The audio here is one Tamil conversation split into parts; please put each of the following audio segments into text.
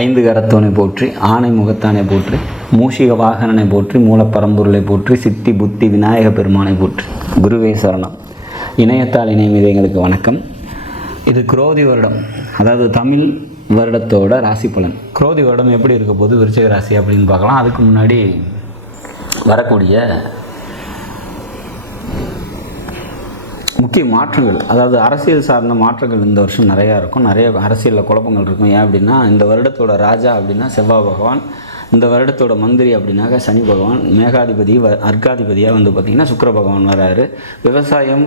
ஐந்து கரத்தோனை போற்றி, ஆணை முகத்தானை போற்றி, மூஷிக வாகனனை போற்றி, மூலப்பரம்பொருளை போற்றி, சித்தி புத்தி விநாயக பெருமானை போற்றி. குருவே சரணம். இணையத்தால் இணையம் எங்களுக்கு வணக்கம். இது குரோதி வருடம், அதாவது தமிழ் வருடத்தோட ராசி பலன். குரோதி வருடம் எப்படி இருக்க போது விருச்சிக ராசி அப்படின்னு பார்க்கலாம். அதுக்கு முன்னாடி வரக்கூடிய முக்கிய மாற்றங்கள், அதாவது அரசியல் சார்ந்த மாற்றங்கள் இந்த வருஷம் நிறையா இருக்கும். நிறைய அரசியலில் குழப்பங்கள் இருக்கும். ஏன் அப்படின்னா, இந்த வருடத்தோட ராஜா அப்படின்னா செவ்வாய் பகவான், இந்த வருடத்தோட மந்திரி அப்படின்னாக்க சனி பகவான், மேகாதிபதி அர்க்காதிபதியாக வந்து பார்த்திங்கன்னா சுக்கிர பகவான் வராரு. விவசாயம்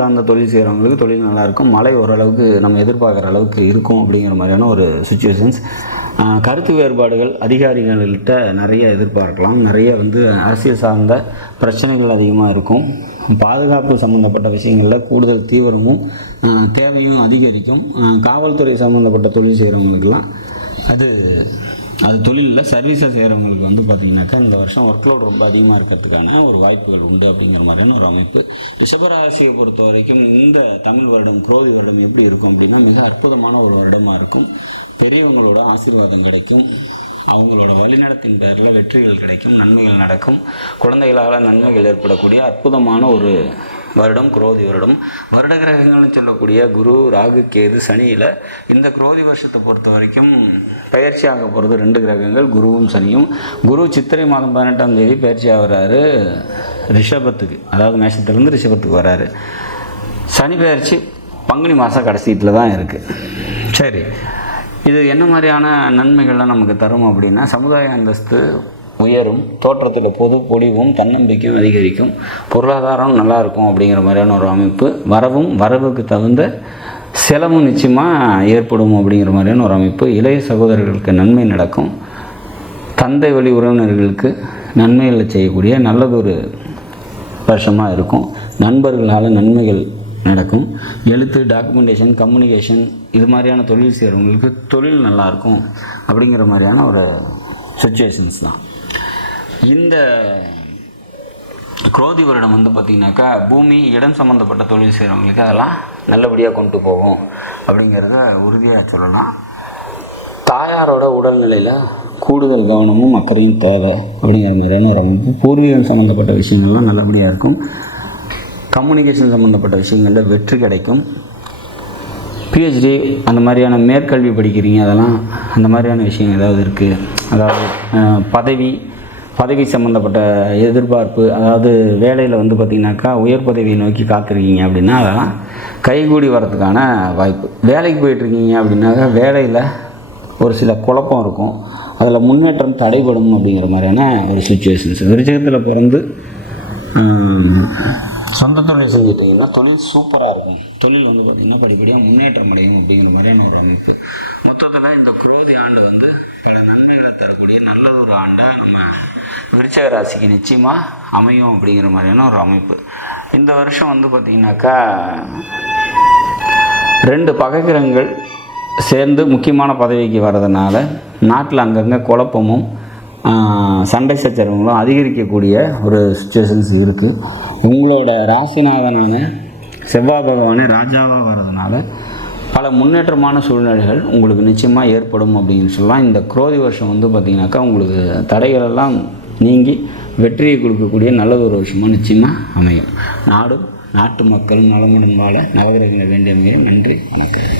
சார்ந்த தொழில் செய்கிறவங்களுக்கு தொழில் நல்லாயிருக்கும். மழை ஓரளவுக்கு நம்ம எதிர்பார்க்குற அளவுக்கு இருக்கும் அப்படிங்கிற மாதிரியான ஒரு சுச்சுவேஷன்ஸ். கருத்து வேறுபாடுகள் அதிகாரிகள்கிட்ட நிறைய எதிர்பார்க்கலாம். நிறைய அரசியல் சார்ந்த பிரச்சனைகள் அதிகமாக இருக்கும். பாதுகாப்பு சம்மந்தப்பட்ட விஷயங்களில் கூடுதல் தீவிரமும் தேவையும் அதிகரிக்கும். காவல்துறை சம்மந்தப்பட்ட தொழில் செய்கிறவங்களுக்கெல்லாம் அது தொழிலில் சர்வீஸாக செய்கிறவங்களுக்கு பார்த்திங்கனாக்கா இந்த வருஷம் ஒர்க்லோட் ரொம்ப அதிகமாக இருக்கிறதுக்கான ஒரு வாய்ப்புகள் உண்டு அப்படிங்கிற மாதிரியான ஒரு அமைப்பு. ரிஷபராசியை பொறுத்த வரைக்கும் இந்த தமிழ் வருடம் குரோதி வருடம் எப்படி இருக்கும் அப்படின்னா, மிக அற்புதமான ஒரு வருடமாக இருக்கும். பெரியவங்களோட ஆசீர்வாதம் கிடைக்கும். அவங்களோட வழிநடத்தின் பேரில் வெற்றிகள் கிடைக்கும், நன்மைகள் நடக்கும். குழந்தைகளால் நன்மைகள் ஏற்படக்கூடிய அற்புதமான ஒரு வருடம் குரோதி வருடம். வருட கிரகங்கள்னு சொல்லக்கூடிய குரு, ராகு, கேது, சனியில் இந்த குரோதி வருஷத்தை பொறுத்த வரைக்கும் பயிற்சி ஆக போகிறது 2 கிரகங்கள், குருவும் சனியும். குரு சித்திரை மாதம் 18ஆம் தேதி பயிற்சி ஆகிறாரு ரிஷபத்துக்கு, அதாவது மேஷத்துலேருந்து ரிஷபத்துக்கு வராரு. சனி பயிற்சி பங்குனி மாதம் கடைசியில் தான் இருக்குது. சரி, இது என்ன மாதிரியான நன்மைகள்லாம் நமக்கு தரும் அப்படின்னா, சமுதாய அந்தஸ்து உயரும், தோற்றத்தில் பொது பொலிவும் தன்னம்பிக்கையும் அதிகரிக்கும், பொருளாதாரம் நல்லாயிருக்கும் அப்படிங்கிற மாதிரியான ஒரு அமைப்பு. வரவுக்கு தகுந்த செலவும் நிச்சயமாக ஏற்படும் அப்படிங்கிற மாதிரியான ஒரு அமைப்பு. இளைய சகோதரர்களுக்கு நன்மை நடக்கும். தந்தை வழி உறவினர்களுக்கு நன்மைகளை செய்யக்கூடிய நல்லதொரு வருஷமாக இருக்கும். நண்பர்களால் நன்மைகள் நடக்கும். எழுத்து, டாக்குமெண்டேஷன், கம்யூனிகேஷன் இது மாதிரியான தொழில் செய்கிறவங்களுக்கு தொழில் நல்லாயிருக்கும் அப்படிங்கிற மாதிரியான ஒரு சுச்சுவேஷன்ஸ் தான். இந்த குரோதி வருடம் பார்த்திங்கனாக்கா பூமி, இடம் சம்மந்தப்பட்ட தொழில் செய்கிறவங்களுக்கு அதெல்லாம் நல்லபடியாக கொண்டு போகும் அப்படிங்கிறத உறுதியாக சொல்லலாம். தாயாரோட உடல்நிலையில் கூடுதல் கவனமும் அக்கறையும் தேவை அப்படிங்கிற மாதிரியான ஒரு அமைப்பு. பூர்வீகம் சம்மந்தப்பட்ட விஷயங்கள்லாம் நல்லபடியாக இருக்கும். கம்யூனிகேஷன் சம்மந்தப்பட்ட விஷயங்களில் வெற்றி கிடைக்கும். பிஹெச்டி அந்த மாதிரியான மேற்கல்வி படிக்கிறீங்க, அதெல்லாம் அந்த மாதிரியான விஷயம் ஏதாவது இருக்குது. அதாவது பதவி சம்மந்தப்பட்ட எதிர்பார்ப்பு, அதாவது வேலையில் பார்த்திங்கனாக்கா உயர் பதவியை நோக்கி காத்திருக்கீங்க அப்படின்னா அதெல்லாம் கைகூடி வரதுக்கான வாய்ப்பு. வேலைக்கு போயிட்டுருக்கீங்க அப்படின்னாக்கா வேலையில் ஒரு சில குழப்பம் இருக்கும், அதில் முன்னேற்றம் தடைபடும் அப்படிங்கிற மாதிரியான ஒரு சுச்சுவேஷன்ஸ். விருச்சிகத்தில் பிறந்து சொந்த தொழில் செஞ்சிட்டிங்கன்னா தொழில் சூப்பராக இருக்கும். தொழில் பார்த்திங்கன்னா படிப்படியாக முன்னேற்றம் அடையும் அப்படிங்கிற மாதிரியான ஒரு அமைப்பு. மொத்தத்தில் இந்த குரோதி ஆண்டு பல நன்மைகளை தரக்கூடிய நல்லதொரு ஆண்டாக நம்ம விருச்சிக ராசிக்கு நிச்சயமாக அமையும் அப்படிங்கிற மாதிரியான ஒரு அமைப்பு. இந்த வருஷம் பார்த்திங்கனாக்கா 2 பகைக்கிரகங்கள் சேர்ந்து முக்கியமான பதவிக்கு வர்றதுனால நாட்டில் அங்கங்கே குழப்பமும் சண்டை சச்சரவுகளும் அதிகரிக்கக்கூடிய ஒரு சுச்சுவேஷன்ஸ் இருக்குது. உங்களோட ராசிநாதனான செவ்வாய் பகவானே ராஜாவாக வர்றதுனால பல முன்னேற்றமான சூழ்நிலைகள் உங்களுக்கு நிச்சயமாக ஏற்படும் அப்படின்னு சொல்லலாம். இந்த குரோதி வருஷம் பார்த்திங்கனாக்கா உங்களுக்கு தடைகளெல்லாம் நீங்கி வெற்றியை கொடுக்கக்கூடிய நல்லதொரு வருஷமாக நிச்சயமாக அமையும். நாடும் நாட்டு மக்களும் நலமுடன் வாழ நவகிரகங்களை வேண்டிய மீற. நன்றி, வணக்கம்.